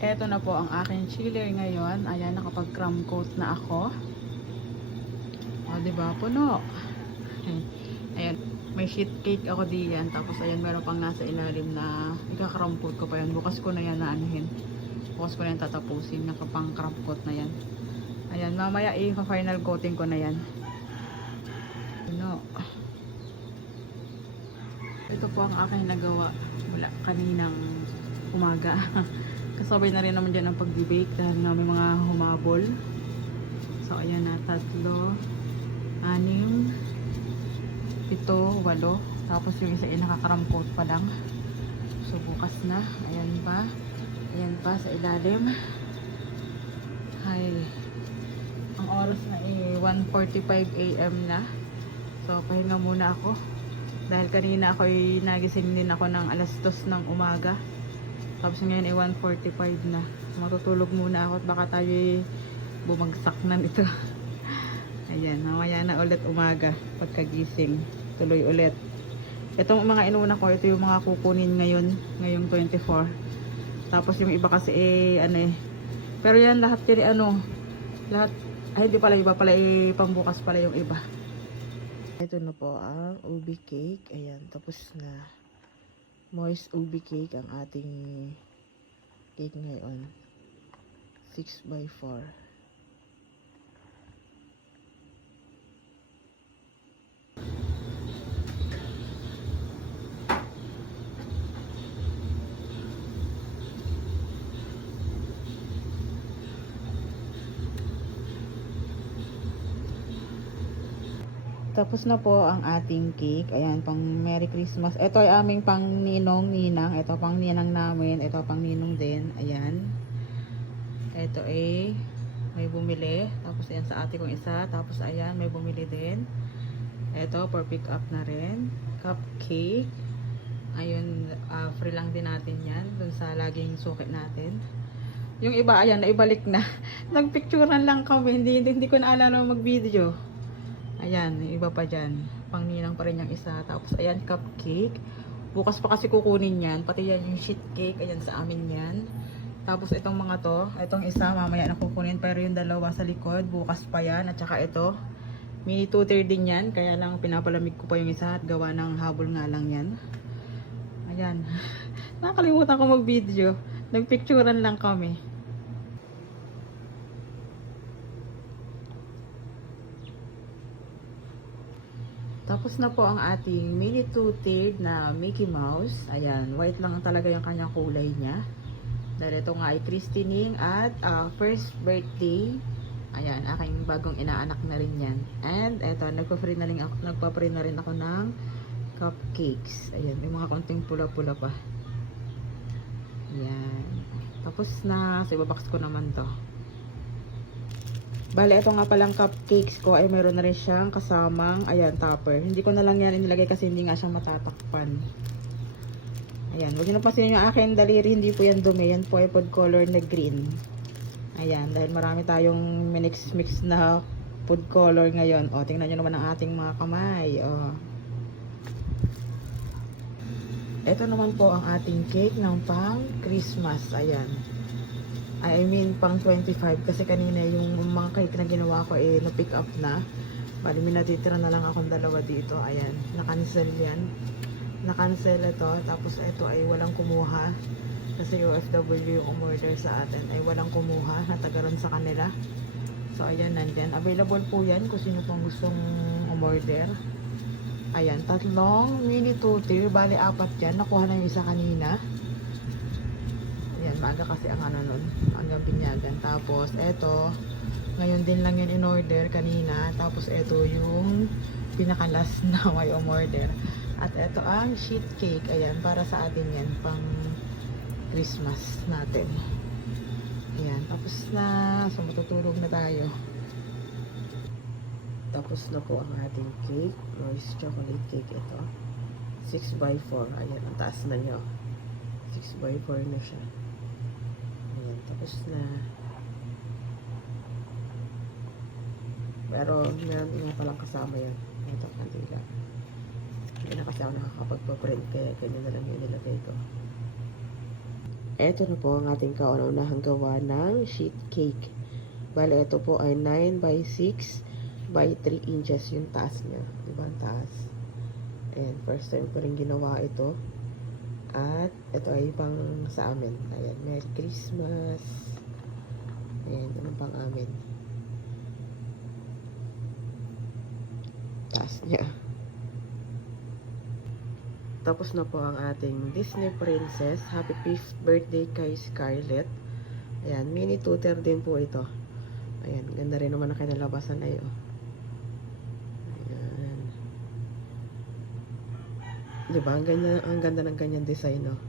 Eto na po ang aking chiller ngayon. Ayan, nakapag-crumb coat na ako. O, diba? Puno. Ayan, may sheet cake ako diyan. Tapos ayan, meron pang nasa ilalim na ika-crumb coat ko pa yan. Bukas ko na yan na anuhin. Bukas ko na yan tatapusin. Nakapang crumb coat na yan. Ayan, mamaya i-final coating ko na yan. Puno. Ito po ang aking nagawa mula kaninang umaga. Kasabay na rin naman dyan ang pag-bake dahil na may mga humabol. So ayan na, 3, 6, 7, 8. Tapos yung isa ay nakakaram coat pa lang. So bukas na. Ayan pa. Ayan pa sa ilalim. Ay, ang oras na ay 1:45 AM na. So pahinga muna ako. Dahil kanina ako ay nagising din ako ng alas 2 ng umaga. Tapos ngayon ay 1:45 na. Matutulog muna ako at baka tayo ay bumagsak na nito. Ayan, mamaya na ulit umaga pagkagising. Tuloy ulit. Itong mga inuna ko, ito yung mga kukunin ngayon, ngayong 24. Tapos yung iba kasi pero yan lahat kiri lahat, ay hindi pala iba pala pambukas pala yung iba. Ito na po ang ubi cake. Ayan, tapos na. Moist ubi cake ang ating cake ngayon. 6x4. Tapos na po ang ating cake. Ayan, pang Merry Christmas. Ito ay aming pang ninong, ninang. Ito pang ninang namin. Ito pang ninong din. Ayan. Ito ay may bumili. Tapos ayan sa ate kong isa. Tapos ayan, may bumili din. Ito, for pick up na rin. Cupcake. Ayun, free lang din natin yan. Dun sa laging suki natin. Yung iba, ayan, naibalik na. Nagpicturean lang kami. Hindi ko na alala mag-video. Ayan, yung iba pa dyan. Pangninang pa rin yung isa. Tapos, ayan, cupcake. Bukas pa kasi kukunin yan. Pati yan yung sheet cake. Ayan, sa amin yan. Tapos, itong mga to. Itong isa, mamaya na kukunin. Pero yung dalawa sa likod, bukas pa yan. At saka ito, mini 2-tier din yan. Kaya lang, pinapalamig ko pa yung isa. At gawa ng habol nga lang yan. Ayan. Nakakalimutan ko mag-video. Nagpicturean lang kami. Tapos na po ang ating mini 2-tiered na Mickey Mouse. Ayan, white lang talaga yung kanyang kulay niya. Dahil ito nga ay christening at first birthday. Ayan, aking bagong inaanak na rin yan. And eto, nagpa-free na rin ako ng cupcakes. Ayan, may mga konting pula-pula pa. Ayan. Tapos na, so ibabox ko naman to. Bale, ito nga palang cupcakes ko ay meron na rin siyang kasamang, ayan, topper. Hindi ko na lang yan inilagay kasi hindi nga siya matatakpan. Ayan, huwag nyo napansinin yung aking daliri, hindi po yan dumi. Yan po ay food color na green. Ayan, dahil marami tayong mix na food color ngayon. O, tingnan nyo naman ang ating mga kamay. O. Ito naman po ang ating cake ng pang Christmas. Ayan. I mean pang 25 kasi kanina yung mga cake na ginawa ko na-pick up na. Bali may natitira na lang akong dalawa dito. Ayan, na-cancel yan. Na-cancel ito. Tapos ito ay walang kumuha. Kasi OFW yung umorder sa atin. Ay walang kumuha. Natagaran sa kanila. So ayan, nandyan. Available po yan kung sino pong gustong umorder. Ayan, 3 mini 2-tier. Bali 4 yan. Nakuha na yung isa kanina. Ayan, maaga kasi ang nun, hanggang binyagan. Tapos, eto, ngayon din lang yun in order kanina. Tapos, eto yung pinakalas na may umorder. At eto ang sheet cake. Ayan, para sa atin yan, pang Christmas natin. Ayan, tapos na. So, matutulog na tayo. Tapos na po ang ating cake. Royce chocolate cake ito. 6x4. Ayan, ang taas na nyo. 6x4 na siya. Ayan, tapos na. Pero meron nga palang kasama yan. Ito, kanila. Hindi na kasi ako nakakapagpa-print kaya ganyan na lang yung nilagay ko. Ito na po ang ating kauna-unahang gawa ng sheet cake. Bale, ito po ay 9 by 6 by 3 inches yung taas niya. Diba ang taas? And first time ko rin ginawa ito. At ito ay pang sa amin. Ayan, Merry Christmas. Ayan, ano pang amin. Taas niya. Tapos na po ang ating Disney Princess. Happy 5th birthday kay Scarlett. Ayan, mini tutor din po ito. Ayan, ganda rin naman ang kinalabasan na yun. Ayan. Diba, ang ganda ng ganyan design, no?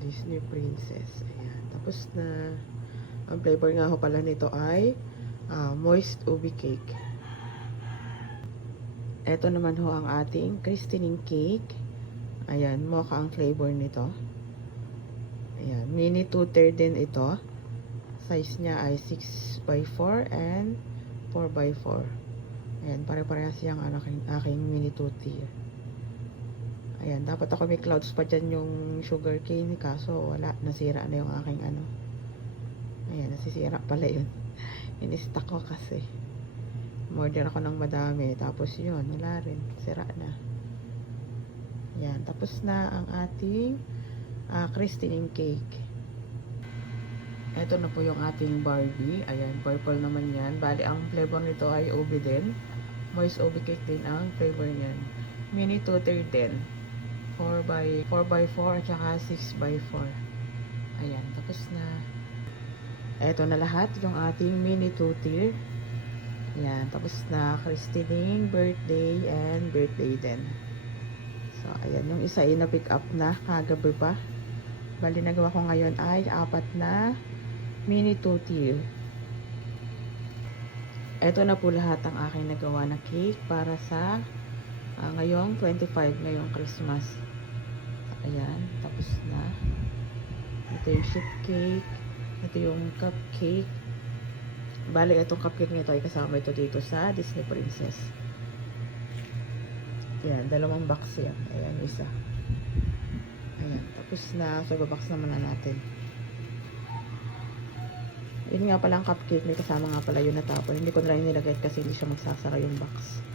Disney Princess. Ayan, tapos na. Ang flavor nga ho pala nito ay moist ubi cake. Ito naman ho ang ating christening cake. Ayan, mocha ang flavor nito. Ayan, mini tutor din ito. Size niya ay 6 by 4 and 4 by 4. Ayan, pare-parehas yung aking mini tutor. Ayan, dapat ako may clouds pa dyan yung sugar cane. Kaso wala, nasira na yung aking ano. Ayan, nasisira pala yun. In-stack ko kasi. Order ako ng madami. Tapos yun, wala rin. Sira na. Yan. Tapos na ang ating christening cake. Ito na po yung ating Barbie. Ayan, purple naman yan. Bali, ang flavor nito ay ube din. Moist ube cake din ang flavor niyan. Mini tutor din. 4 by 4 at saka 6 by 4. Ayan, tapos na. Ito na lahat yung ating mini tutor. Yan, tapos na christening, birthday, and birthday din. So, ayan, yung isa ay na-pick up na kagabi pa. Bali, nagawa ko ngayon ay 4 na mini tutor. Ito na po lahat ang aking nagawa na cake para sa ngayong 25, ngayong Christmas. Ayan, tapos na. Ito yung sheet cake. Ito yung cupcake. Bali, itong cupcake nito ay kasama ito dito sa Disney Princess. Ayan, 2 box yan. Ayan, isa. Ayan, tapos na. So, ibabox naman na natin. Yun nga pala ang cupcake. May kasama nga pala yun natapon. Hindi ko na lang nilagay kasi hindi siya magsasara yung box.